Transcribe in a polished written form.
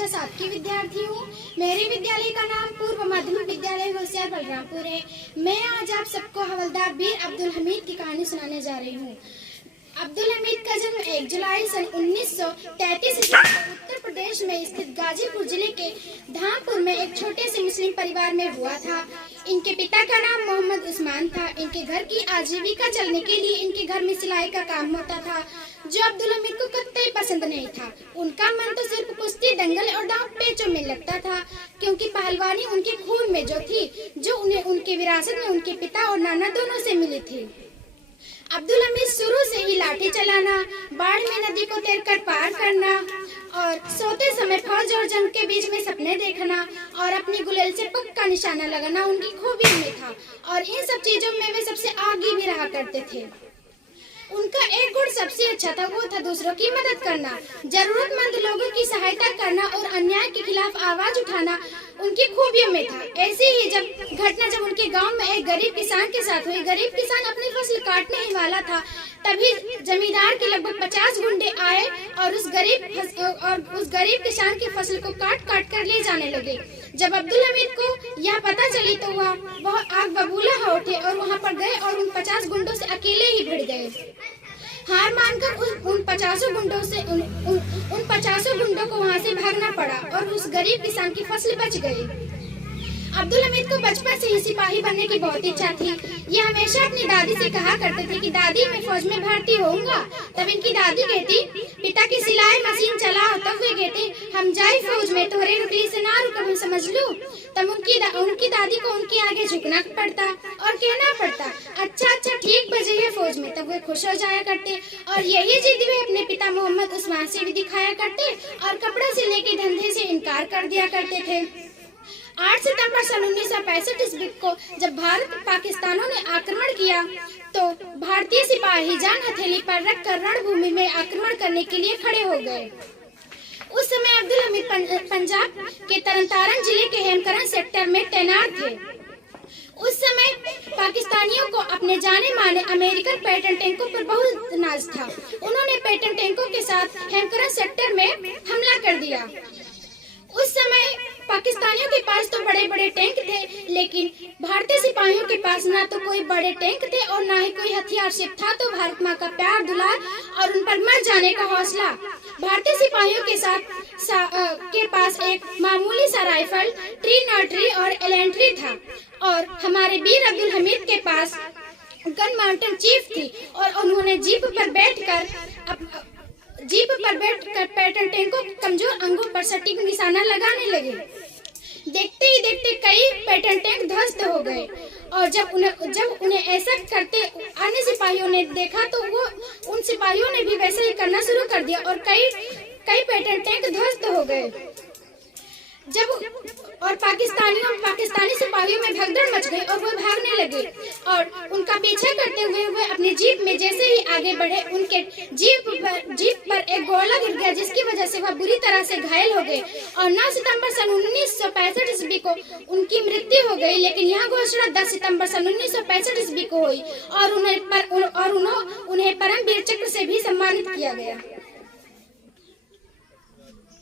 कक्षा 7 की विद्यार्थी हूँ। मेरे विद्यालय का नाम पूर्व माध्यमिक विद्यालय होशियार बलरामपुर है। मैं आज आप सबको हवलदार बीर अब्दुल हमीद की कहानी सुनाने जा रही हूँ। अब्दुल हमीद का जन्म 1 जुलाई सन 1933 उत्तर प्रदेश में स्थित गाजीपुर जिले के धामपुर में एक छोटे से मुस्लिम परिवार में हुआ था। इनके पिता का नाम मोहम्मद उस्मान था। इनके घर की आजीविका चलने के लिए इनके घर में सिलाई का काम होता था, जो अब्दुल हमीद को कतई पसंद नहीं था। उनका मन तो सिर्फ कुश्ती, दंगल और दांव पेचों में लगता था, क्योंकि पहलवानी उनके खून में जो थी, जो उन्हें उनके विरासत में उनके पिता और नाना दोनों से मिली थी। अब्दुल हमीद शुरू से ही लाठी चलाना, बाढ़ में नदी को तैरकर पार करना और सोते समय फौज और जंग के बीच में सपने देखना और अपनी गुलेल से पक्का निशाना लगाना उनकी खूबियों में था। और इन सब चीजों में वे सबसे आगे भी रहा करते थे। उनका एक गुण सबसे अच्छा था, वो था दूसरों की मदद करना, जरूरतमंद लोगों की सहायता करना और अन्याय के खिलाफ आवाज उठाना उनकी खूबियों में था। ऐसी ही जब उनके गांव में एक गरीब किसान के साथ हुई। गरीब किसान अपनी फसल काटने ही वाला था, तभी जमींदार के लगभग 50 गुंडे आए और उस गरीब किसान की फसल को काट काट कर ले जाने लगे। जब अब्दुल हमीद को यह पता चली तो वह आग बबूला हो उठे और वहां पर गए और उन 50 गुंडों से अकेले ही भिड़ गए। हार मानकर उन 50 गुंडों को वहां से भागना पड़ा और उस गरीब किसान की फसल बच गई। अब्दुल हमीद को बचपन से ही सिपाही बनने की बहुत इच्छा थी। ये हमेशा अपनी दादी से कहा करते थे कि दादी मैं फौज में भर्ती होऊंगा। तब इनकी दादी कहती पिता की सिलाई मशीन चलाओ, तब वे कहते हम जाए फौज में, तोहरे रुकली से ना रुकब हम समझ लू। तब उनकी दादी को उनके आगे झुकना पड़ता और कहना पड़ता अच्छा ठीक बजाइए फौज में। तब वे खुश हो जाया करते और यही जिद वे अपने पिता मोहम्मद उस्मान से भी दिखाया करते और कपड़ा सिलने के धंधे से इनकार कर दिया करते थे। 8 सितंबर सन 1965 ईस्वी को जब भारत पाकिस्तानों ने आक्रमण किया तो भारतीय सिपाही जान हथेली पर रखकर रणभूमि में आक्रमण करने के लिए खड़े हो गए। उस समय अब्दुल हमीद पंजाब के तरनतारन जिले के हेमकरन सेक्टर में तैनात थे। उस समय पाकिस्तानियों को अपने जाने माने अमेरिकन पैटर्न टैंकों पर बहुत नाज था। उन्होंने पैटर्न टैंकों के साथ हेमकरन सेक्टर में हमला कर दिया। उस समय पाकिस्तानियों के पास तो बड़े बड़े टैंक थे, लेकिन भारतीय सिपाहियों के पास ना तो कोई बड़े टैंक थे और ना ही कोई हथियार शिप था। तो भारत माँ का प्यार दुलार और उन पर मर जाने का हौसला। भारतीय सिपाहियों के पास एक मामूली सा राइफल, ट्री नर्टरी और एलेंट्री था और हमारे बीर अब्दुल हमीद के पास गन माउंटेन चीफ थी और उन्होंने जीप पर बैठकर पैटर्न टैंकों के कमजोर अंगों पर सटीक निशाना लगाने लगे। देखते ही देखते कई पैटर्न टैंक ध्वस्त हो गए और जब उन्हें ऐसा करते अन्य सिपाहियों ने देखा तो उन सिपाहियों ने भी वैसा ही करना शुरू कर दिया और कई पैटर्न टैंक ध्वस्त हो गए। पाकिस्तानी सिपाहियों में भगदड़ मच गई और वो भागने लगे और उनका पीछा करते हुए वे अपनी जीप में जैसे ही आगे बढ़े उनके जीप पर एक गोला गिर गया, जिसकी वजह से वह बुरी तरह से घायल हो गए और 9 सितंबर सन 1965 ईस्वी को उनकी मृत्यु हो गई। लेकिन यह घोषणा 10 सितंबर सन 1965 ईस्वी को हुई और उन्हें परमवीर चक्र से भी सम्मानित किया गया।